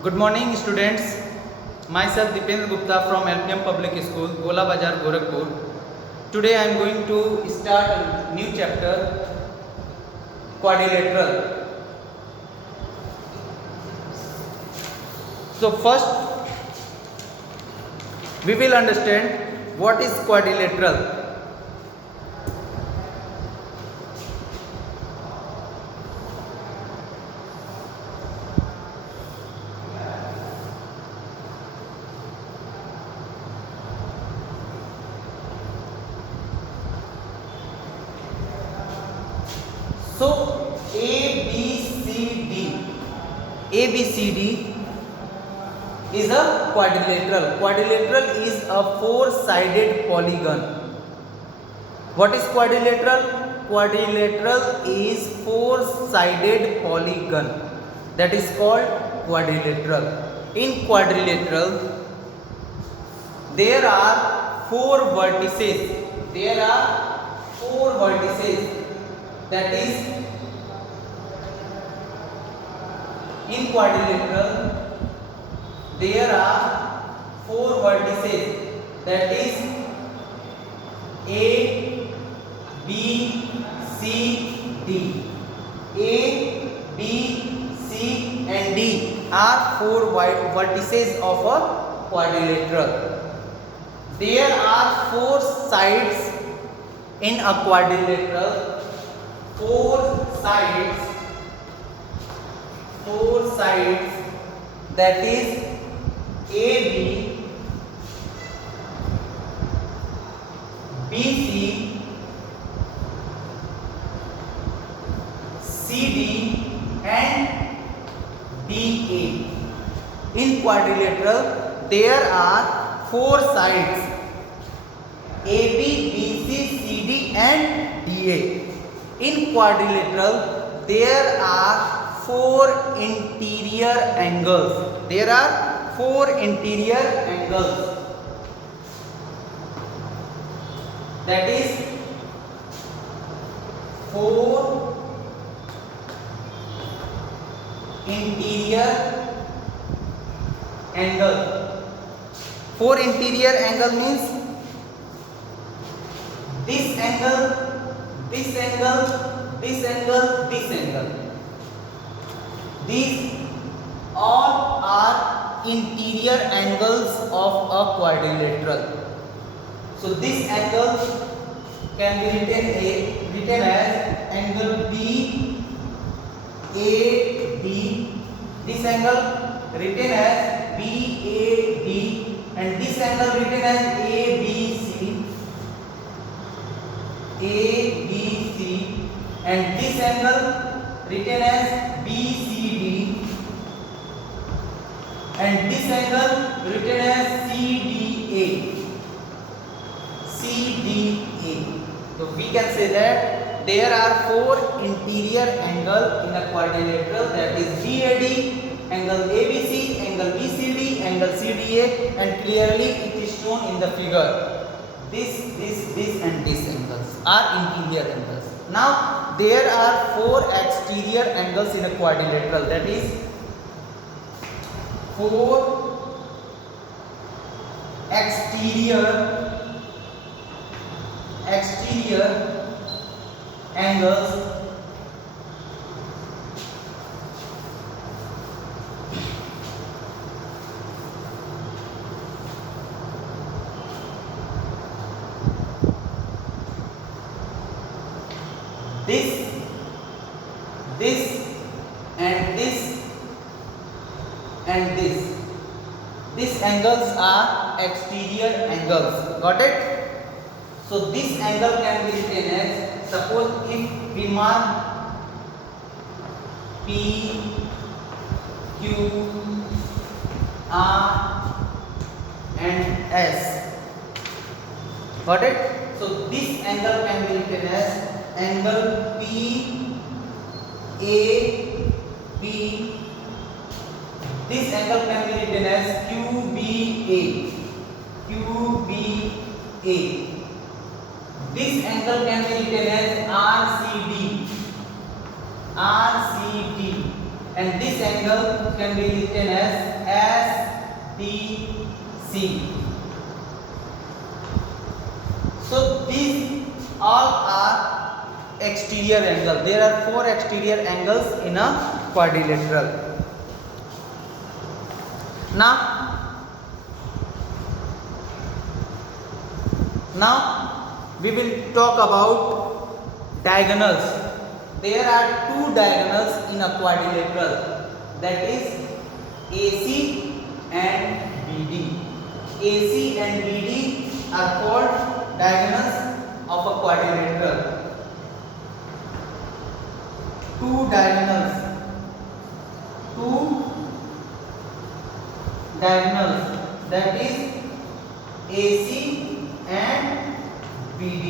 Good morning, students. Myself Dipendra Gupta from LPM Public School, Gola Bazar, Gorakhpur. Today I am going to start a new chapter, quadrilateral. So first, we will understand what is quadrilateral. So ABCD is a quadrilateral. Quadrilateral is a four-sided polygon. What is quadrilateral? Quadrilateral is four-sided polygon. That is called quadrilateral. In quadrilateral, there are four vertices. There are four vertices. That is, in quadrilateral, there are four vertices. That is A, B, C, D. A, B, C and D are four vertices of a quadrilateral. There are four sides in a quadrilateral. Four sides, that is AB, BC, CD and DA. In quadrilateral, there are four sides: AB, BC, CD and DA. In quadrilateral, there are four interior angles. There are four interior angles. That is four interior angle. Four interior angle means this angle, this angle, this angle, this angle. These all are interior angles of a quadrilateral. So this angle can be written as angle BAD. This angle written as BAD and this angle written as ABC. ABC and this angle written as BCD and this angle written as CDA. So we can say that there are four interior angles in a quadrilateral, that is BAD, angle ABC, angle BCD, angle CDA, and clearly it is shown in the figure. This and this angles are interior angles. Now there are four exterior angles in a quadrilateral, that is four exterior angles this and this and this. These angles are exterior angles. Got it? So this angle can be written as, suppose if we mark P, Q, R and S. Got it? So this angle can be written as angle PAB. This angle can be written as QBA. This angle can be written as RCD. and this angle can be written as STC. So these all are exterior angle. There are 4 exterior angles in a quadrilateral. Now we will talk about diagonals. There are 2 diagonals in a quadrilateral, that is AC and BD. AC and BD are called diagonals of a quadrilateral. 2 diagonals that is AC and BD.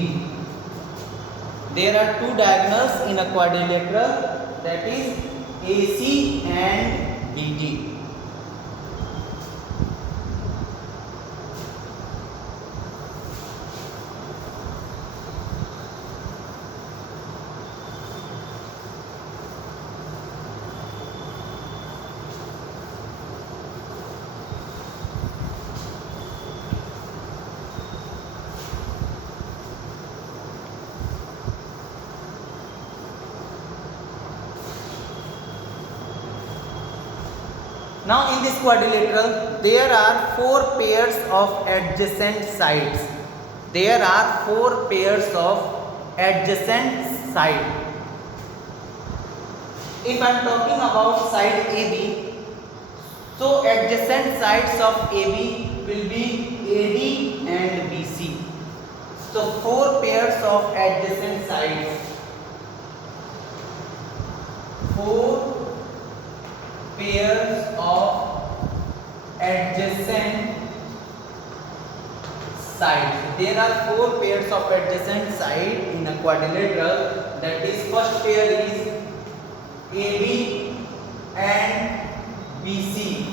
There are 2 diagonals in a quadrilateral, that is AC and BD. Now in this quadrilateral there are 4 pairs of adjacent sides. There are 4 pairs of adjacent sides. If I am talking about side AB, so adjacent sides of AB will be AD and BC. So 4 pairs of adjacent sides. 4 pairs of adjacent sides. There are 4 pairs of adjacent sides in a quadrilateral. That is, first pair is AB and BC.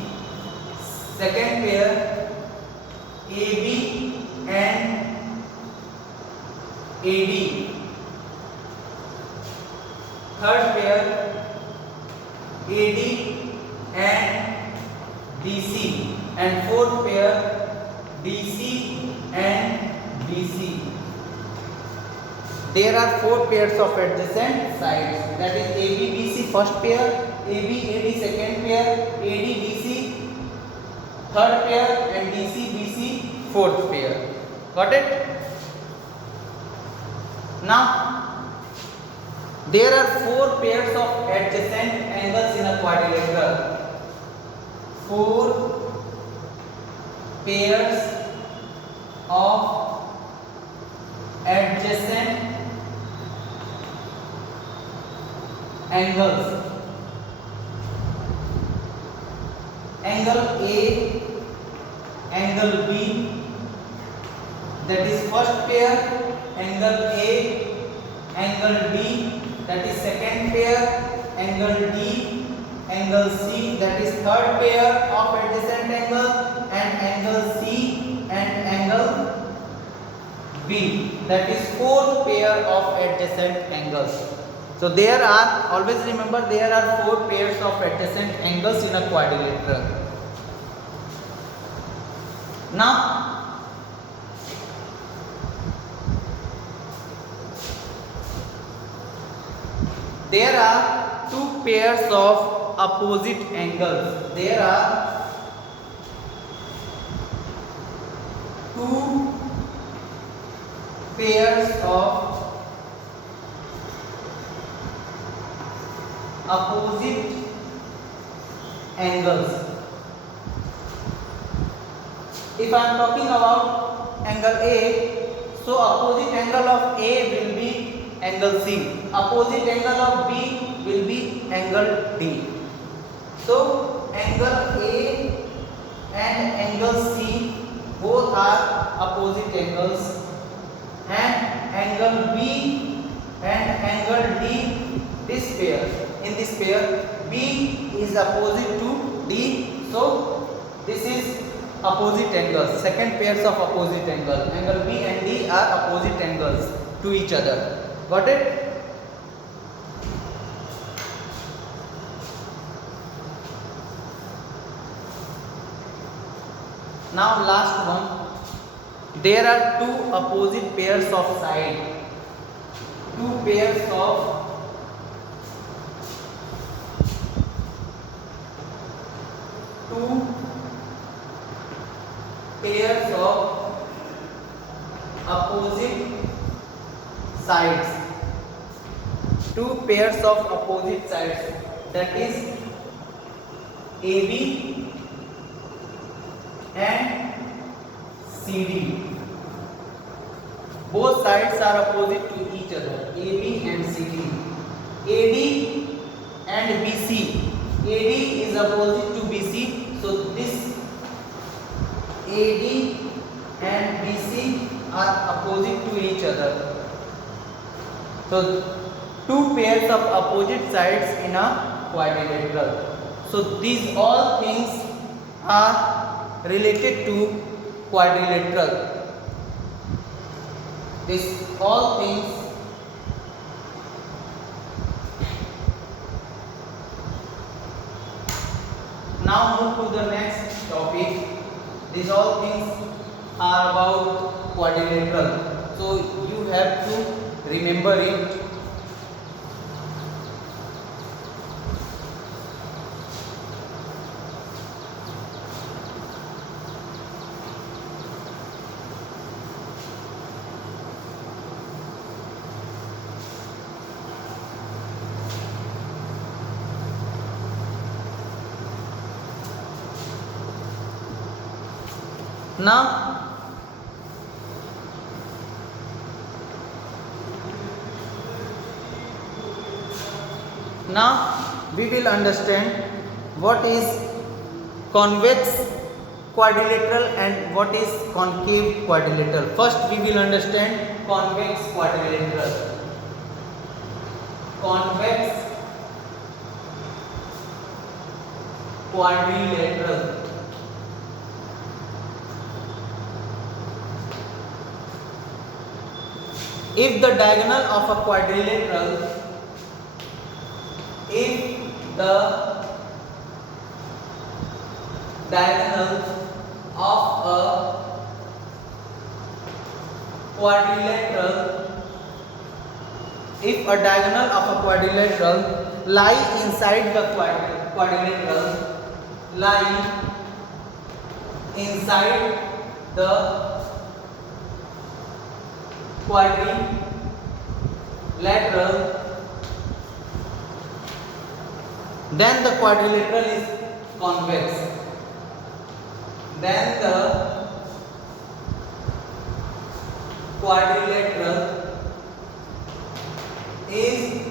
Second pair AB and AD. Third pair AD and DC, and fourth pair DC and BC. There are 4 pairs of adjacent sides, that is AB BC first pair, AB AD second pair, AD DC third pair, and DC BC fourth pair. Got it? Now there are 4 pairs of adjacent angles in a quadrilateral. 4 pairs of adjacent angles. Angle A, angle B, that is first pair, angle A, angle B, that is second pair, angle D, angle C, that is third pair of adjacent angle, and angle C and angle B, that is fourth pair of adjacent angles. So there are, always remember, there are 4 pairs of adjacent angles in a quadrilateral. Now there are 2 pairs of opposite angles. There are 2 pairs of opposite angles. If I am talking about angle A, so opposite angle of A will be angle C. Opposite angle of B will be angle D. So angle A and angle C both are opposite angles, and angle B and angle D, this pair, in this pair B is opposite to D, so this is opposite angles, second pairs of opposite angle. Angle B and D are opposite angles to each other. Got it? Now last one. There are two opposite pairs of side. Two pairs of opposite sides. Two pairs of opposite sides, that is AB and CD. Both sides are opposite to each other, AB and CD. AD and BC. AD is opposite to BC, so this AD and BC are opposite to each other. So two pairs of opposite sides in a quadrilateral. So these all things are related to quadrilateral. These all things now move to the next topic. These all things are about quadrilateral, so you have to remember it. Now we will understand what is convex quadrilateral and what is concave quadrilateral. First we will understand convex quadrilateral. Convex quadrilateral. If the diagonal of a quadrilateral, if the diagonal of a quadrilateral, if a diagonal of a quadrilateral lie inside the quadrilateral, lie inside the quadrilateral, then the quadrilateral is convex. Then the quadrilateral is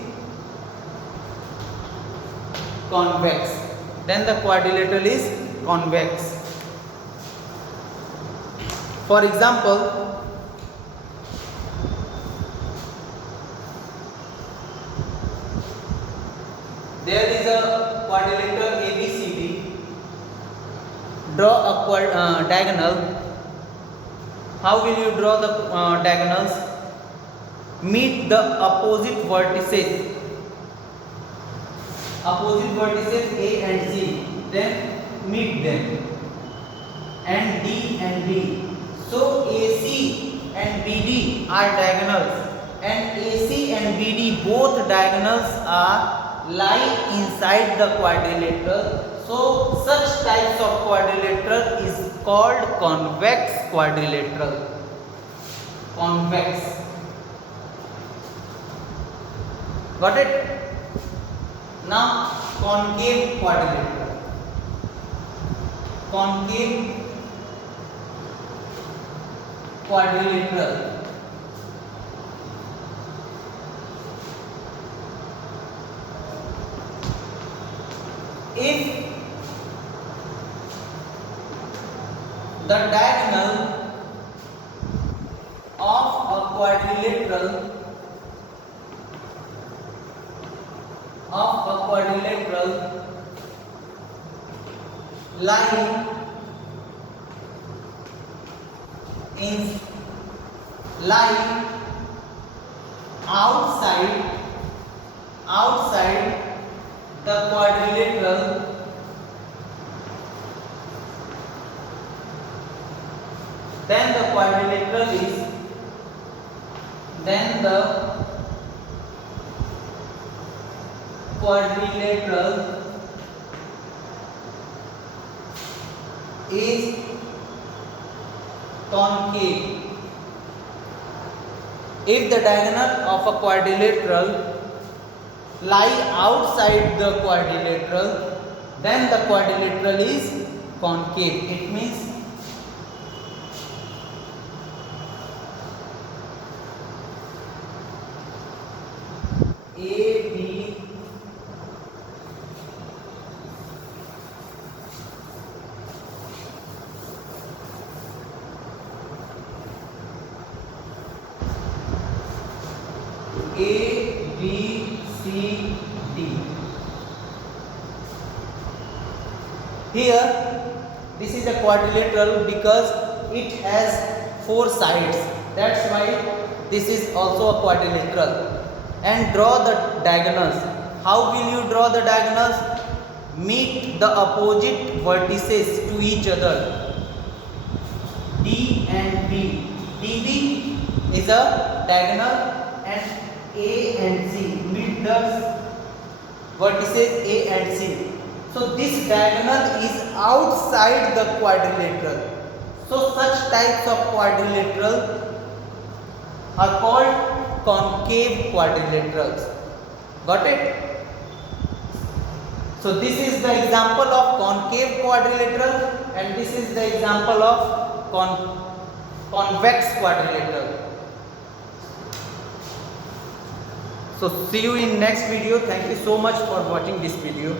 convex. Then the quadrilateral is convex. For example, there is a quadrilateral ABCD. Draw a diagonal. How will you draw the diagonals? Meet the opposite vertices. Opposite vertices A and C. Then meet them. And D and B. So AC and BD are diagonals. And AC and BD both diagonals are lie inside the quadrilateral. So such types of quadrilateral is called convex quadrilateral. Convex. Got it? Now concave quadrilateral. Concave quadrilateral. If the diagonal of a quadrilateral line outside the quadrilateral, then the quadrilateral is concave. If the diagonal of a quadrilateral lie outside the quadrilateral, then the quadrilateral is concave. It means A, B, C, D. Here, this is a quadrilateral because it has 4 sides. That's why this is also a quadrilateral. And draw the diagonals. How will you draw the diagonals? Meet the opposite vertices to each other. D and B. DB is a diagonal and A and C. Meet the vertices A and C. So this diagonal is outside the quadrilateral. So such types of quadrilateral are called concave quadrilaterals. Got it? So this is the example of concave quadrilateral and this is the example of convex quadrilateral. So see you in next video. Thank you so much for watching this video.